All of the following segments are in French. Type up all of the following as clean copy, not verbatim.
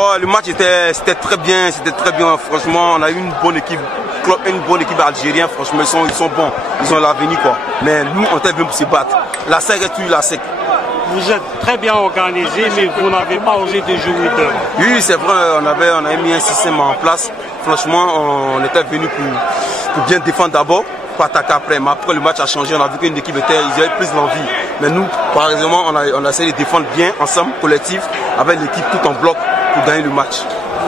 Bon, le match c'était très bien, franchement, on a eu une bonne équipe algérienne, franchement, ils sont bons, ils ont l'avenir quoi. Mais nous, on était venus pour se battre. La SEC est toujours la SEC. Vous êtes très bien organisé, mais vous n'avez pas osé de jouer d'eux. Oui, c'est vrai, on a mis un système en place. Franchement, on était venus pour bien défendre d'abord, pour attaquer après. Mais après, le match a changé, on a vu qu'une équipe ils avaient plus l'envie. Mais nous, par exemple, on a essayé de défendre bien, ensemble, collectif, avec l'équipe tout en bloc pour gagner le match.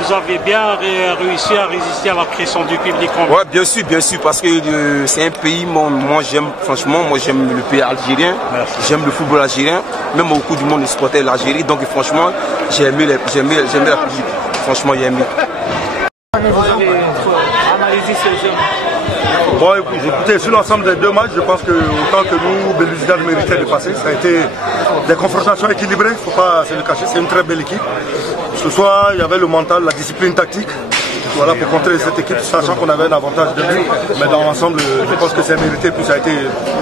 Vous avez bien réussi à résister à la pression du public. Oui, bien sûr, parce que c'est un pays, moi j'aime le pays algérien, j'aime le football algérien, même beaucoup du monde supportait l'Algérie, donc franchement j'ai aimé la public, franchement j'ai aimé. Vous allez analyser ces jeux. Bon, écoutez, sur l'ensemble des deux matchs, je pense que autant que nous, Belouizdad méritait de passer. Ça a été des confrontations équilibrées, il ne faut pas se le cacher, c'est une très belle équipe. Ce soir, il y avait le mental, la discipline tactique, voilà, pour contrer cette équipe, sachant qu'on avait un avantage de but. Mais dans l'ensemble, je pense que c'est mérité, puis ça a été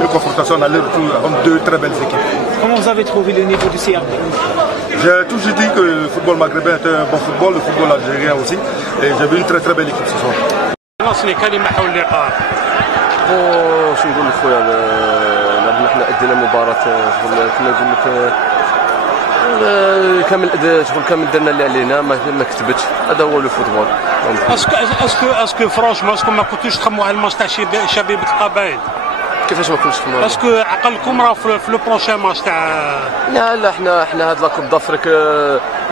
une confrontation en aller-retour entre deux très belles équipes. Comment vous avez trouvé le niveau du CRB? J'ai toujours dit que le football maghrébin était un bon football, le football algérien aussi, et j'ai vu une très très belle équipe ce soir. ناصني كلمة حول اللقاء. شو نقول لك خويا حنا ادينا مباراة شغل كما نقول لك كامل درنا اللي علينا ما كتبتش هذا هو لو فوتبول. اسكو فرانشمون اسكو ما كنتوش تخموا على الماتش تاع شبيبة القبائل؟ كيفاش ما كنتش تخموا؟ اسكو عقلكم راه في لو بروشين ماتش تاع لا حنا هاد لاكوب دافريك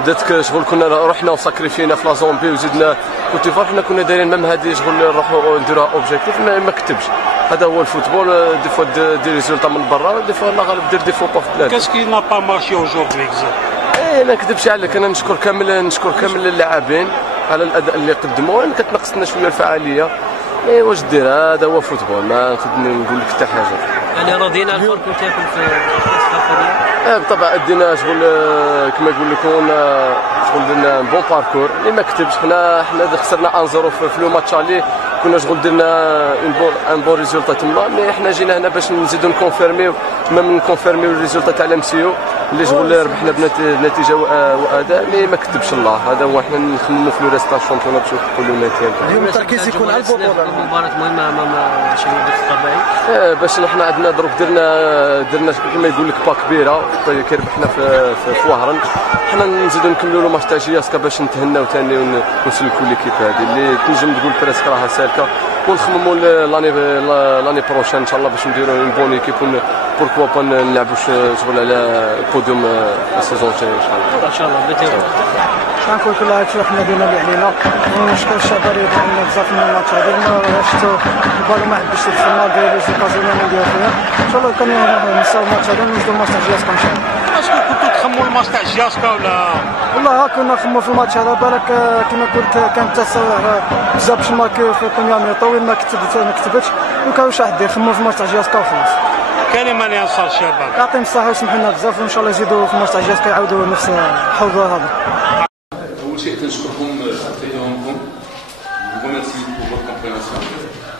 بدات شغل كنا رحنا وساكريفينا في لا زومبي وزدنا كنت فار حنا كنا دايرين ميم هذه شغل نروحوا نديروها اوبجيكتيف ما كتبش هذا هو الفوتبول دي فوا دي ريزولتا من برا دي فوا الله غالب دير دي فوا با في بلاد كاسكي نا با مارشي اوجوردي ما نكذبش عليك انا نشكر كامل اللاعبين على الاداء اللي قدموا ولكن كتنقصنا شويه الفعاليه واش دير هذا هو فوتبول ما نقول لك حتى حاجه. يعني رضينا الفرق نتاعكم في الصفقه؟ بالطبع ادينا شغل كما يقول لكم شغل درنا بون باركور اللي ما كتبش حنا خسرنا 1-0 في لو ماتش عليه كنا شغل درنا ان بون ريزولتا تما مي حنا جينا هنا باش نزيدو نكونفيرميو الريزولتا تاع الامسيو اللي شغل ربحنا بنتيجه واداء مي ما كتبش الله هذا هو حنا نخمموا في لو ريست تاع الشامبيون باش نحققوا لو ماتيان. اليوم التركيز يكون على البطوله. مباراه مهمه امام شبيبة القبائل. باش حنا عندنا دروك درنا كما يقول لك با كبيره كي ربحنا في وهران حنا نزيدو نكملوا لو ماتش تاع جياسكا باش نتهناو ثاني ونسلكوا ليكيب هذه اللي تنجم تقول بريسك راها سالكه ونخمموا لاني بروشين ان شاء الله باش نديروا اون بون ايكيب بوركوا با نلعبوا شغل على البوديوم السيزون الجاي ان شاء الله. بالتوفيق. شكرا كل هادشي حنا درنا اللي علينا ونشكر الشباب اللي عندنا بزاف من الماتش هذا شفتوا البالو ما حبش الفينال ديال لي زوكازيون نديرو فيها ان شاء الله كان نساو الماتش هذا ونوصلوا الماتش تاع جياسكا ان شاء الله. اسكو كنتو تخموا الماتش تاع جياسكا ولا؟ والله كنا نخمو في الماتش هذا بالك كما قلت كانت تسارع بزاف باش الماركيو في البريمير مي طويل ما كتبتش وكان واش واحد يخمو في الماتش تاع جياسكا وخلاص. كلمه لانصار الشباب يعطيهم الصحه ويسمحوا لنا بزاف وان شاء الله يزيدوا في الماتش تاع جياسكا يعاودوا نفس الحظوظ هذا. أول شيء كنشكركم تحياتكم ونرمسي pour votre compréhension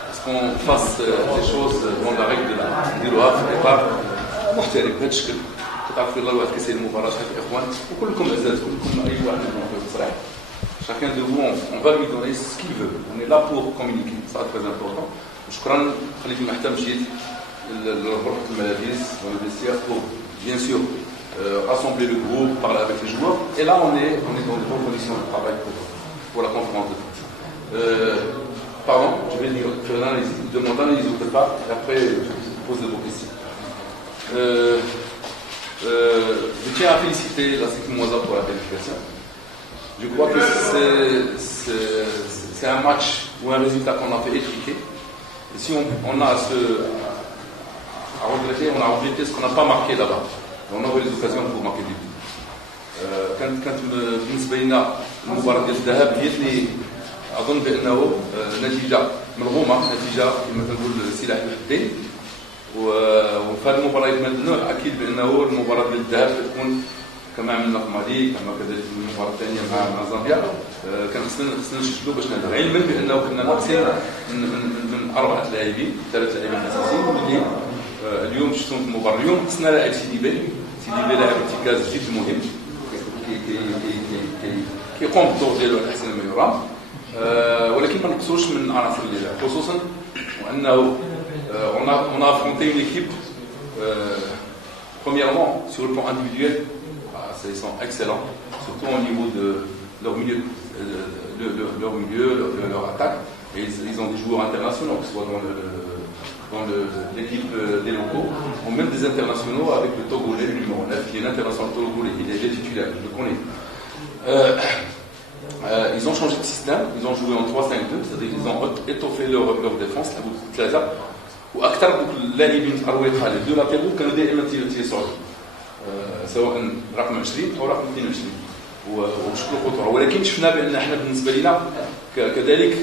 parce qu'on fasse les choses dans la règle نديروها في اطار محترم بهذا الشكل تعرفوا يلا الواحد كيسير المباراه شحال الاخوان وكلكم عزاز كلكم اي واحد منكم بصراحه chacun de vous on va lui donner ce qu'il veut on est là pour communiquer ça c'est très important وشكرا خليتي محترم مشيت لغرفه الملابس والفيستير pour bien sûr rassembler le groupe, parler avec les joueurs. Et là, on est dans de bonnes conditions de travail pour la conférence de presse. Pardon, je vais dire demander l'analyse au départ, et après, je vous pose vos questions. Je tiens à féliciter la Sécu Moisa pour la qualification. Je crois que c'est un match ou un résultat qu'on a fait étriquer. Et si on a à regretter, on a regretté ce qu'on n'a pas marqué là-bas. On a eu les occasions pour marquer des buts. كانت بالنسبه لنا المباراه ديال الذهاب هي اللي اظن بانه نتيجه مرغومه نتيجه كما كنقول سلاح ذو حدين وفي هذه المباراه من النوع اكيد بانه المباراه ديال الذهاب تكون كما عملنا في مالي كما كذلك المباراه الثانيه مع زامبيا كان خصنا نشدوا باش نهضروا علما بانه كنا ناقصين من 4 لاعبين 3 لاعبين اساسيين واللي اليوم شفتهم في المباراه اليوم خصنا لاعب سيدي بي لاعب ارتكاز جد مهم كيقوم بالدور ديالو على احسن ما يرام. ولكن ما نقصوش من عناصر اللعب خصوصا وانه on a affronté une équipe premièrement sur le plan individuel ils sont excellents surtout au niveau de leur milieu leur attaque et ils ont des joueurs internationaux que ce soit dans l'équipe des locaux ou même des internationaux avec le Togolais le numéro 9 qui est l'international Togolais, il est titulaire, je le connais. Ils ont changé de système, ils ont joué en 3-5-2, c'est-à-dire qu'ils ont étoffé leur défense, واكثر اللاعبين في ارويتها لي دو لاتيرو كانوا دائما تيصعدوا سواء رقم 20 او رقم 22 وبشكل خطوره. ولكن شفنا بان احنا بالنسبه لنا كذلك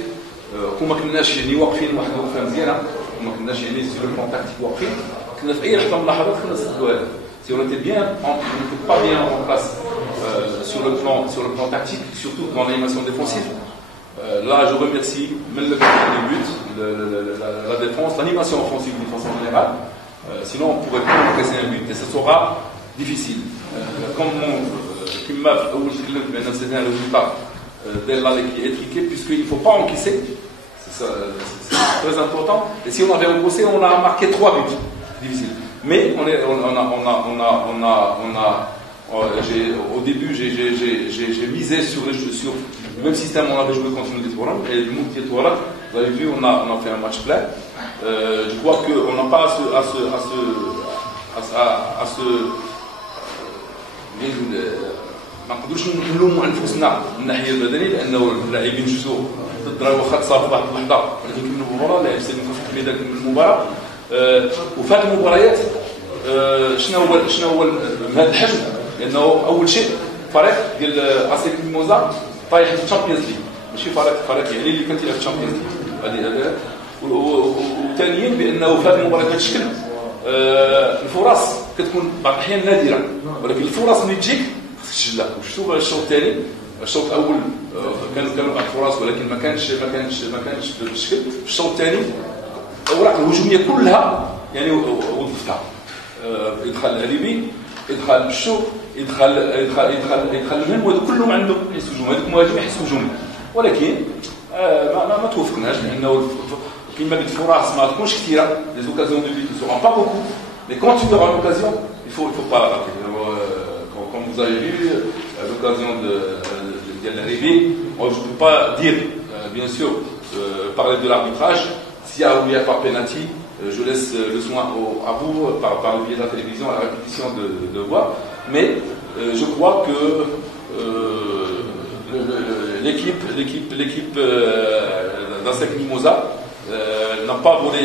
وما كناش يعني واقفين واحد الوقفه مزيانه وما كناش يعني سي لو بلون تاكتيك واقفين كنا في اي لحظه من اللحظات كنا نسدوا هذا si on était bien on n'était pas bien en place sur le plan tactique surtout dans l'animation défensive. Là je remercie même le gardien des buts la défense, l'animation offensive d'une façon générale. Sinon on pourrait pas encaisser un but et ça sera difficile. Comme c'est un résultat qui est étriqué puisqu'il ne faut pas encaisser. C'est très important. Et si on avait encaissé, on a marqué 3 buts. Difficile. Mais au début, j'ai misé sur le même système. On avait joué contre le Touran et le Mouti Touran. Vous avez vu, on a fait un match plein. Je crois qu'on n'a pas à se ما نقدروش نلوموا انفسنا من الناحيه البدنيه لانه اللاعبين جزء ضد واخا تصابوا واحد اللحظه ولكن كملوا المباراه لاعب سليم خفيف الميدان كمل المباراه. وفي هذه المباريات شنو هو هذا الحجم لانه اول شيء فريق ديال اسيك ميموزا طايح في الشامبيونز ليغ ماشي فريق يعني اللي كان تيلعب في الشامبيونز ليغ هذه وثانيا بانه في هذه المباراه بهذا الشكل الفرص كتكون بعض الاحيان نادره ولكن الفرص اللي تجيك تسجلها. وشفتوا الشوط الثاني الشوط الاول كانوا بعض الفرص ولكن ما كانش بالشكل. الشوط الثاني الاوراق الهجوميه كلها يعني وظفتها ادخال الهريبي ادخال الشوط ادخال المهم وهذا كلهم عندهم حس هجومي هذوك مهاجم يحس هجومي ولكن ما توفقناش لانه كما قلت الفرص ما تكونش كثيره les occasions de but ne seront pas beaucoup mais quand tu auras l'occasion il faut pas la rater. Comme vous avez vu l'occasion de l'arrivée je ne peux pas dire bien sûr parler de l'arbitrage s'il y a ou il n'y a pas penalty je laisse le soin à vous par le biais de la télévision à la répétition de voir mais je crois que l'équipe d'Asec Mimosa n'a pas volé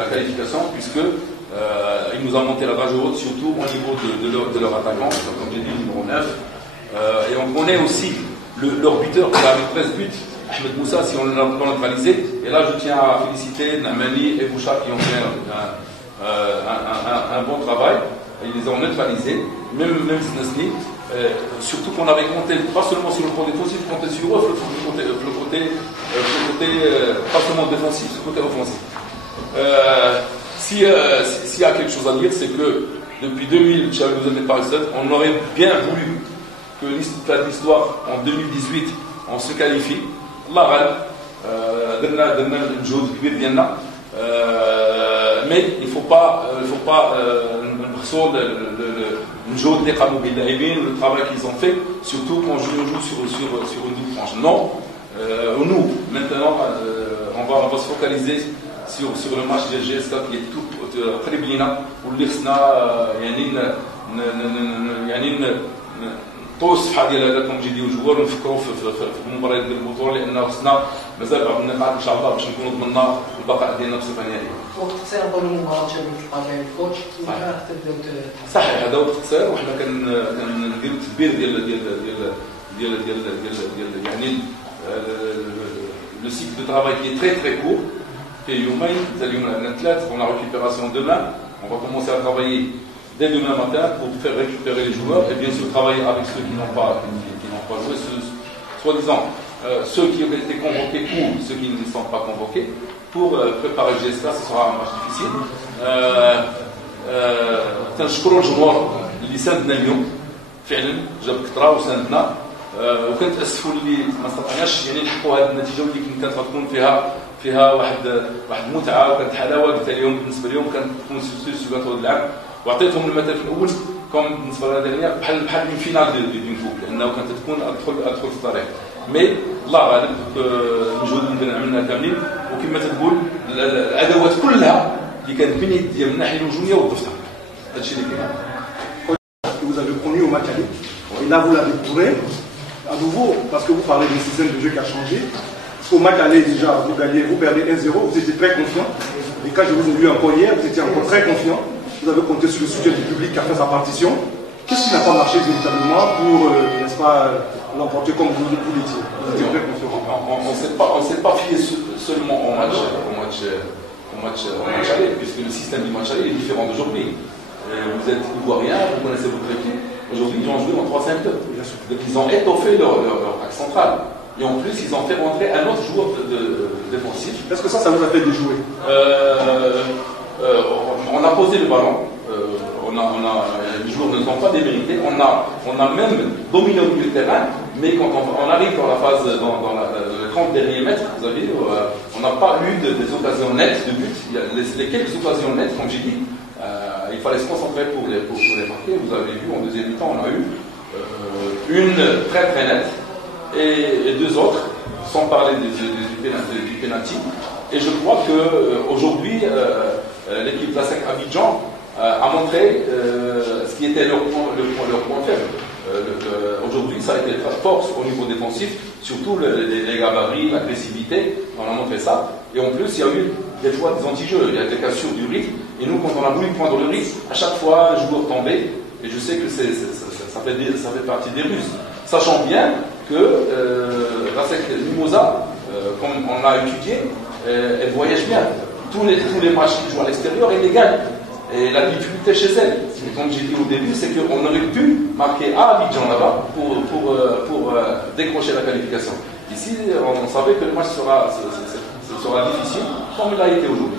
la qualification puisque il nous a monté la dragée haute surtout au niveau de leur attaquant comme j'ai dit numéro 9 et on connaît aussi leur buteur qui a 13 buts Ahmed Moussa si on l'a neutralisé et là je tiens à féliciter Namani et Bouchard qui ont fait un bon travail ils les ont neutralisés même Znesni surtout qu'on avait compté pas seulement sur le côté défensif compté sur eux le côté pas seulement défensif le côté offensif. S'il y a quelque chose à dire, c'est que depuis 2000, on aurait bien voulu que l'histoire en 2018, on se qualifie. Mais il ne faut pas le travail qu'ils ont fait, surtout quand on joue sur une double tranche. Non, nous, maintenant, on va se focaliser sur le match de GSK qui est tout très bien واللي خصنا يعني نطوي الصفحه ديال هذا كما جي ديال الجوار ونفكروا في المباريات ديال البطوله لان خصنا مازال بعض النقاط ان شاء الله باش نكونوا ضمننا البقاء ديالنا بصفه نهائيه. وقت قصير قبل المباراه تلقى بين الكوتش ولا تبداو صحيح هذا وقت قصير وحنا كنديروا تدبير ديال يعني le cycle de travail qui est très très court. On a récupération demain. On va commencer à travailler dès demain matin pour faire récupérer les joueurs et bien sûr travailler avec ceux qui n'ont pas joué, soi-disant ceux qui ont été convoqués ou ceux qui ne sont pas convoqués pour préparer le GSK. Ce sera un match difficile. تنشكروا الجمهور اللي ساندنا اليوم فعلا جاب كثره وساندنا وكنت اسفوا اللي ما استطعناش يعني نحققوا هذه النتيجه واللي كانت غتكون فيها واحد متعه وكانت حلاوه. قلت اليوم بالنسبه لهم كانت تكون سوسيو هذا العام، وعطيتهم المثل في الاول كم بالنسبه لنا بحال من فينال دي كوب، لانه كانت تكون ادخل في الطريق. مي الله غالب المجهود اللي عملناه كاملين، وكما تقول الادوات كلها اللي كانت بين يديا من الناحيه الهجوميه وظفتها. هذا الشيء اللي كاين. Vous avez promis au match aller, et là vous l'avez tourné, à nouveau, parce que vous parlez du système de jeu qui a changé. Au match aller déjà, vous gagnez, vous perdez 1-0, vous étiez très confiant. Et quand je vous ai vu encore hier, vous étiez encore très confiant. Vous avez compté sur le soutien du public qui a fait sa partition. Qu'est-ce qui n'a pas marché véritablement pour, n'est-ce pas, l'emporter comme vous l'étiez? Vous étiez très confiant. On ne s'est pas fié seulement au match aller, puisque le système du match aller est différent d'aujourd'hui. Vous êtes ivoirien, vous connaissez votre équipe. Aujourd'hui, ils ont joué en 3-5-2. Donc, ils ont étoffé leur axe central. Et en plus, ils ont fait rentrer un autre joueur défensif. Est-ce que ça vous a fait déjouer? On a posé le ballon. Les joueurs ne sont pas démérités. On a même dominé au milieu de terrain. Mais quand on arrive dans la phase, dans le 30 derniers mètres, vous avez, on n'a pas eu des occasions nettes de but. Il y a les quelques occasions nettes, comme j'ai dit. Il fallait se concentrer pour les marquer. Vous avez vu, en deuxième mi-temps, on a eu une très très nette et deux autres, sans parler du penalty. Et je crois qu'aujourd'hui, l'équipe de la SEC Abidjan a montré ce qui était leur point faible. Aujourd'hui, ça a été très force au niveau défensif, surtout les gabarits, l'agressivité, on a montré ça. Et en plus, il y a eu des fois des anti-jeux, il y a des cassures du rythme. Et nous, quand on a voulu prendre le risque, à chaque fois, le joueur tombait. Et je sais que ça fait partie des ruses. Sachant bien que la SEC Mimosa, comme on l'a étudié, elle voyage bien. Tous les matchs qui jouent à l'extérieur, elle les gagne. Et la difficulté chez elle, comme j'ai dit au début, c'est qu'on aurait pu marquer à Abidjan là-bas pour décrocher la qualification. Ici, on savait que le match sera difficile, comme il a été aujourd'hui.